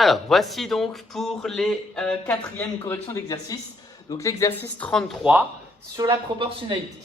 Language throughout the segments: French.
Alors, voici donc pour les quatrièmes corrections d'exercice. Donc, l'exercice 33 sur la proportionnalité.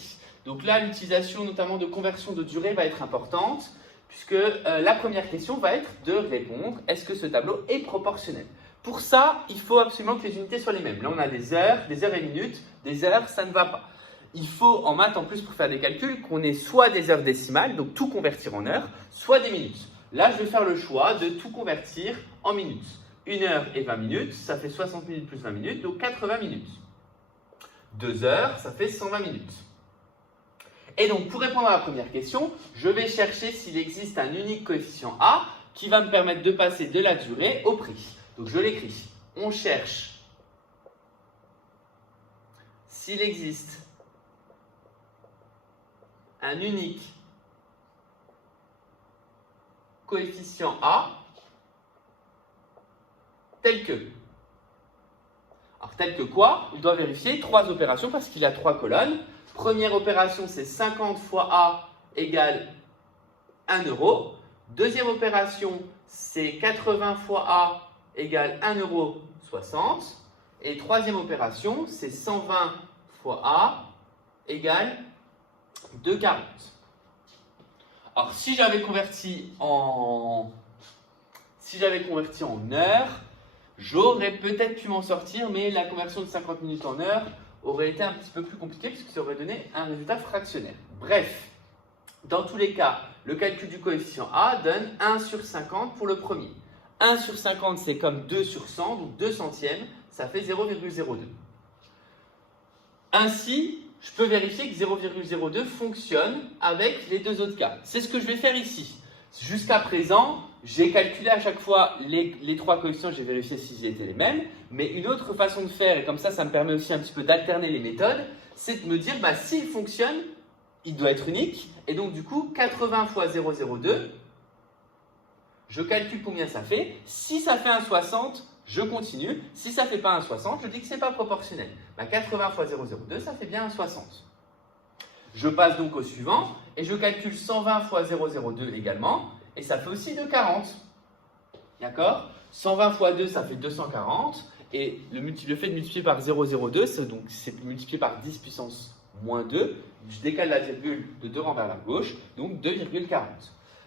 Donc là, l'utilisation notamment de conversion de durée va être importante puisque la première question va être de répondre est-ce que ce tableau est proportionnel? Pour ça, il faut absolument que les unités soient les mêmes. Là, on a des heures et minutes. Des heures, ça ne va pas. Il faut, en maths en plus, pour faire des calculs, qu'on ait soit des heures décimales, donc tout convertir en heures, soit des minutes. Là, je vais faire le choix de tout convertir en minutes. 1 heure et 20 minutes, ça fait 60 minutes plus 20 minutes, donc 80 minutes. 2 heures, ça fait 120 minutes. Et donc, pour répondre à la première question, je vais chercher s'il existe un unique coefficient A qui va me permettre de passer de la durée au prix. Donc, je l'écris. On cherche s'il existe un unique coefficient A tel que. Alors, tel que quoi? On doit vérifier 3 opérations parce qu'il y a 3 colonnes. Première opération, c'est 50 fois A égale 1 euro. Deuxième opération, c'est 80 fois A égale 1,60 €. Et troisième opération, c'est 120 fois A égale 2,40 €. Alors, si j'avais converti en heures, j'aurais peut-être pu m'en sortir, mais la conversion de 50 minutes en heures aurait été un petit peu plus compliquée puisque ça aurait donné un résultat fractionnaire. Bref, dans tous les cas, le calcul du coefficient A donne 1 sur 50 pour le premier. 1 sur 50, c'est comme 2 sur 100, donc 2 centièmes, ça fait 0,02. Ainsi, je peux vérifier que 0,02 fonctionne avec les deux autres cas. C'est ce que je vais faire ici. Jusqu'à présent, j'ai calculé à chaque fois les 3 coefficients, j'ai vérifié s'ils étaient les mêmes. Mais une autre façon de faire, et comme ça me permet aussi un petit peu d'alterner les méthodes, c'est de me dire, s'il fonctionne, il doit être unique. Et donc, du coup, 80 fois 0,02, je calcule combien ça fait. Si ça fait 1,60, je continue. Si ça ne fait pas 1,60, je dis que ce n'est pas proportionnel. 80 fois 0,02, ça fait bien 1,60. Je passe donc au suivant et je calcule 120 fois 0,02 également. Et ça fait aussi 2,40. D'accord? 120 fois 2, ça fait 240. Et le fait de multiplier par 0,02, c'est multiplié par 10 puissance moins 2. Je décale la virgule de 2 rangs vers la gauche, donc 2,40.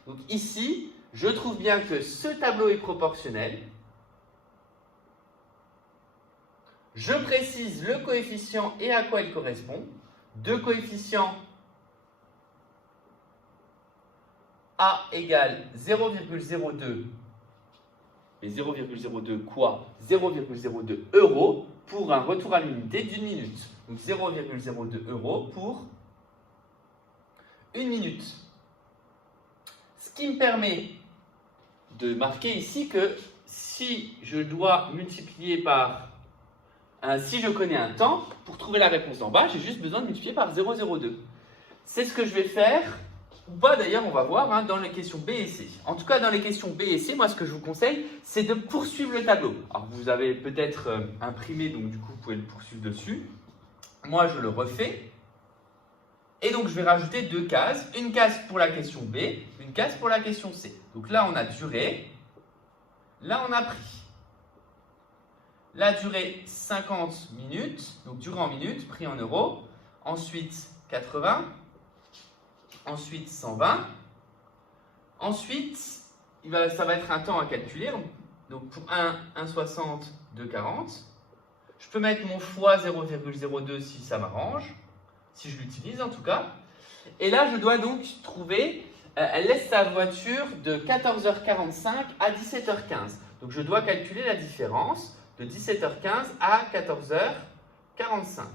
Donc ici, je trouve bien que ce tableau est proportionnel. Je précise le coefficient et à quoi il correspond. Deux coefficients A égale 0,02. Et 0,02 quoi? 0,02 € pour un retour à l'unité d'une minute. Donc 0,02 € pour une minute. Ce qui me permet de marquer ici que si je dois multiplier par si je connais un temps, pour trouver la réponse d'en bas, j'ai juste besoin de multiplier par 0,02. C'est ce que je vais faire, ou pas d'ailleurs, on va voir, dans les questions B et C. En tout cas, dans les questions B et C, moi, ce que je vous conseille, c'est de poursuivre le tableau. Alors, vous avez peut-être imprimé, donc du coup, vous pouvez le poursuivre dessus. Moi, je le refais. Et donc, je vais rajouter 2 cases. Une case pour la question B, une case pour la question C. Donc là, on a durée. Là, on a prix. La durée, 50 minutes, donc durée en minutes, prix en euros. Ensuite, 80. Ensuite, 120. Ensuite, ça va être un temps à calculer. Donc, pour 1,60, 2,40. Je peux mettre mon fois 0,02 si ça m'arrange, si je l'utilise en tout cas. Et là, je dois donc trouver, elle laisse sa voiture de 14h45 à 17h15. Donc, je dois calculer la différence de 17h15 à 14h45.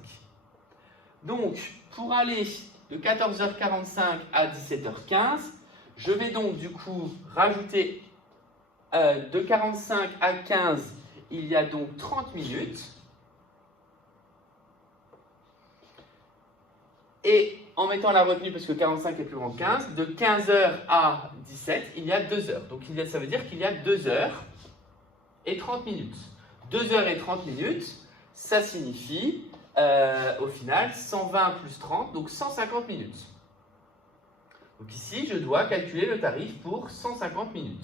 Donc, pour aller de 14h45 à 17h15, je vais donc du coup rajouter de 45 à 15, il y a donc 30 minutes. Et en mettant la retenue, parce que 45 est plus grand que 15, de 15h à 17, il y a 2 heures. Donc ça veut dire qu'il y a 2 heures et 30 minutes. 2 heures et 30 minutes, ça signifie au final 120 plus 30, donc 150 minutes. Donc ici, je dois calculer le tarif pour 150 minutes.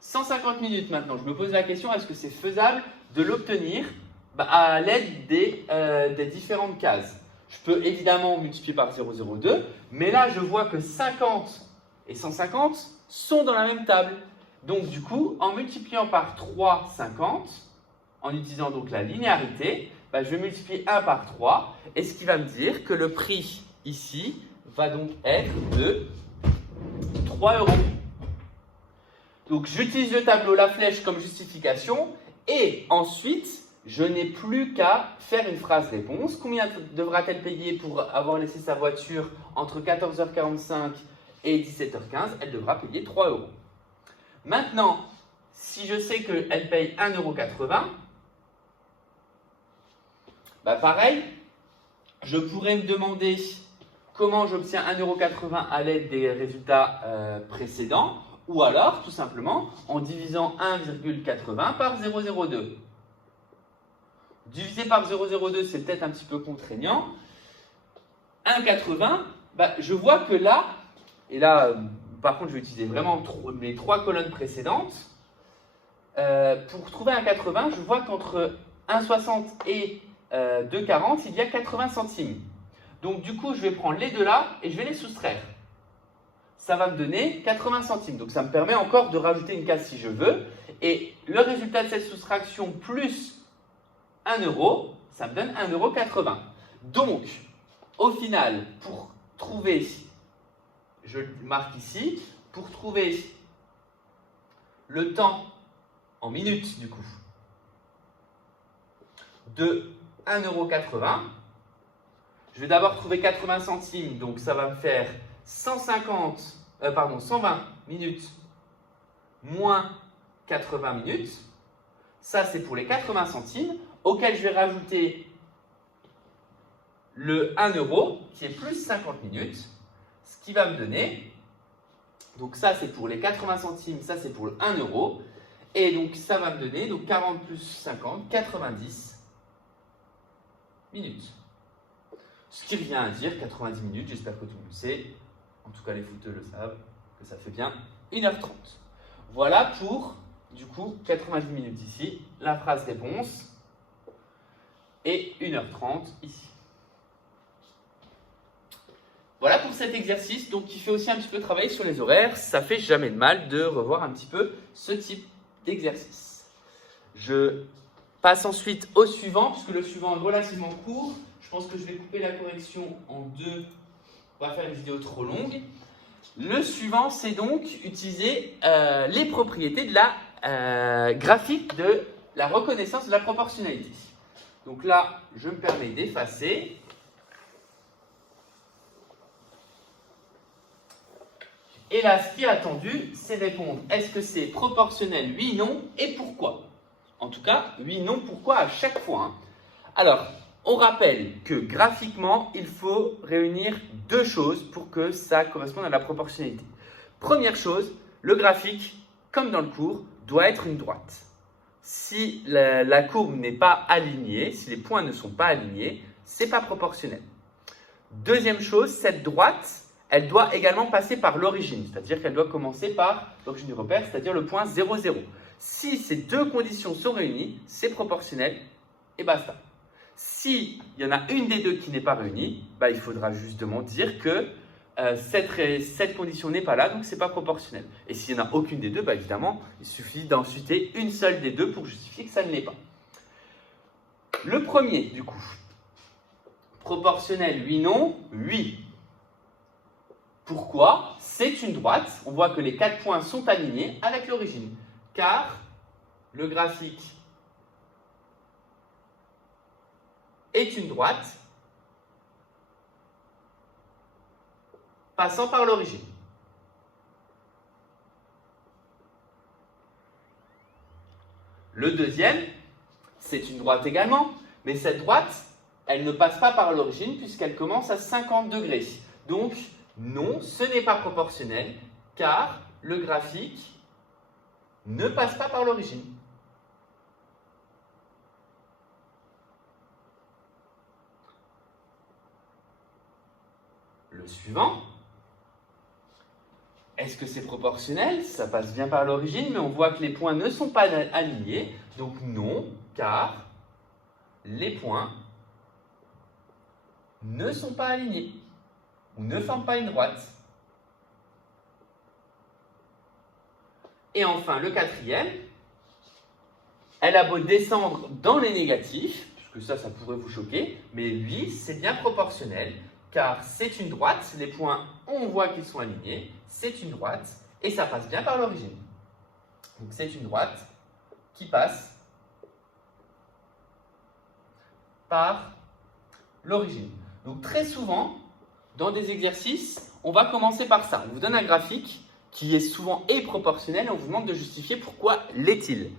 150 minutes maintenant. Je me pose la question, est-ce que c'est faisable de l'obtenir à l'aide des différentes cases? Je peux évidemment multiplier par 0,02, mais là, je vois que 50 et 150 sont dans la même table. Donc, du coup, en multipliant par 3, 50, en utilisant donc la linéarité, je vais multiplier 1 par 3, et ce qui va me dire que le prix ici va donc être de 3 €. Donc, j'utilise le tableau, la flèche comme justification, et ensuite, je n'ai plus qu'à faire une phrase réponse. Combien devra-t-elle payer pour avoir laissé sa voiture entre 14h45 et 17h15? Elle devra payer 3 €. Maintenant, si je sais qu'elle paye 1,80 €, pareil, je pourrais me demander comment j'obtiens 1,80 € à l'aide des résultats précédents, ou alors, tout simplement, en divisant 1,80 par 0,02. Divisé par 0,02, c'est peut-être un petit peu contraignant. 1,80, je vois que là, et là, par contre, je vais utiliser vraiment les 3 colonnes précédentes. Pour trouver 1,80, je vois qu'entre 1,60 et 2,40, il y a 80 centimes. Donc, du coup, je vais prendre les deux là et je vais les soustraire. Ça va me donner 80 centimes. Donc, ça me permet encore de rajouter une case si je veux. Et le résultat de cette soustraction plus 1 €, ça me donne 1,80 €. Donc, au final, pour trouver, je le marque ici, pour trouver le temps en minutes, du coup, de 1,80 €, je vais d'abord trouver 80 centimes, donc ça va me faire 120 minutes moins 80 minutes. Ça, c'est pour les 80 centimes, auquel je vais rajouter le 1 € qui est plus 50 minutes, ce qui va me donner, donc ça c'est pour les 80 centimes, ça c'est pour le 1 €, et donc ça va me donner donc 40 plus 50, 90 minutes. Ce qui revient à dire 90 minutes, j'espère que tout le monde sait, en tout cas les footeux le savent, que ça fait bien 1h30. Voilà pour, du coup, 90 minutes ici, la phrase réponse, et 1h30 ici. Voilà pour cet exercice, donc qui fait aussi un petit peu travailler sur les horaires. Ça fait jamais de mal de revoir un petit peu ce type d'exercice. Je passe ensuite au suivant, puisque le suivant est relativement court. Je pense que je vais couper la correction en deux. On va faire une vidéo trop longue. Le suivant, c'est donc utiliser les propriétés de la graphique de la reconnaissance de la proportionnalité. Donc là, je me permets d'effacer. Et là, ce qui est attendu, c'est répondre est-ce que c'est proportionnel, oui, non, et pourquoi? En tout cas, oui, non, pourquoi à chaque fois. Alors, on rappelle que graphiquement, il faut réunir deux choses pour que ça corresponde à la proportionnalité. Première chose, le graphique, comme dans le cours, doit être une droite. Si la courbe n'est pas alignée, si les points ne sont pas alignés, ce n'est pas proportionnel. Deuxième chose, cette droite, elle doit également passer par l'origine, c'est-à-dire qu'elle doit commencer par l'origine du repère, c'est-à-dire le point 0, 0. Si ces deux conditions sont réunies, c'est proportionnel et basta. S'il y en a une des deux qui n'est pas réunie, il faudra justement dire que cette condition n'est pas là, donc ce n'est pas proportionnel. Et s'il n'y en a aucune des deux, évidemment, il suffit d'en citer une seule des deux pour justifier que ça ne l'est pas. Le premier, du coup, proportionnel, oui, non, oui. Pourquoi? C'est une droite. On voit que les 4 points sont alignés avec l'origine. Car le graphique est une droite passant par l'origine. Le deuxième, c'est une droite également. Mais cette droite, elle ne passe pas par l'origine puisqu'elle commence à 50 degrés. Donc, non, ce n'est pas proportionnel, car le graphique ne passe pas par l'origine. Le suivant, Est-ce que c'est proportionnel? Ça passe bien par l'origine, mais on voit que les points ne sont pas alignés. Donc non, car les points ne sont pas alignés ou ne forment pas une droite. Et enfin, le quatrième, elle a beau descendre dans les négatifs, puisque ça pourrait vous choquer, mais lui, c'est bien proportionnel, car c'est une droite, les points, on voit qu'ils sont alignés, c'est une droite, et ça passe bien par l'origine. Donc c'est une droite qui passe par l'origine. Donc très souvent, dans des exercices, on va commencer par ça. On vous donne un graphique qui est souvent proportionnel et on vous demande de justifier pourquoi l'est-il.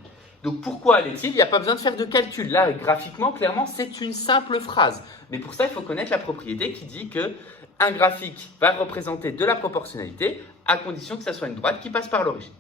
Donc pourquoi l'est-il? Il n'y a pas besoin de faire de calcul. Là, graphiquement, clairement, c'est une simple phrase. Mais pour ça, il faut connaître la propriété qui dit qu'un graphique va représenter de la proportionnalité à condition que ça soit une droite qui passe par l'origine.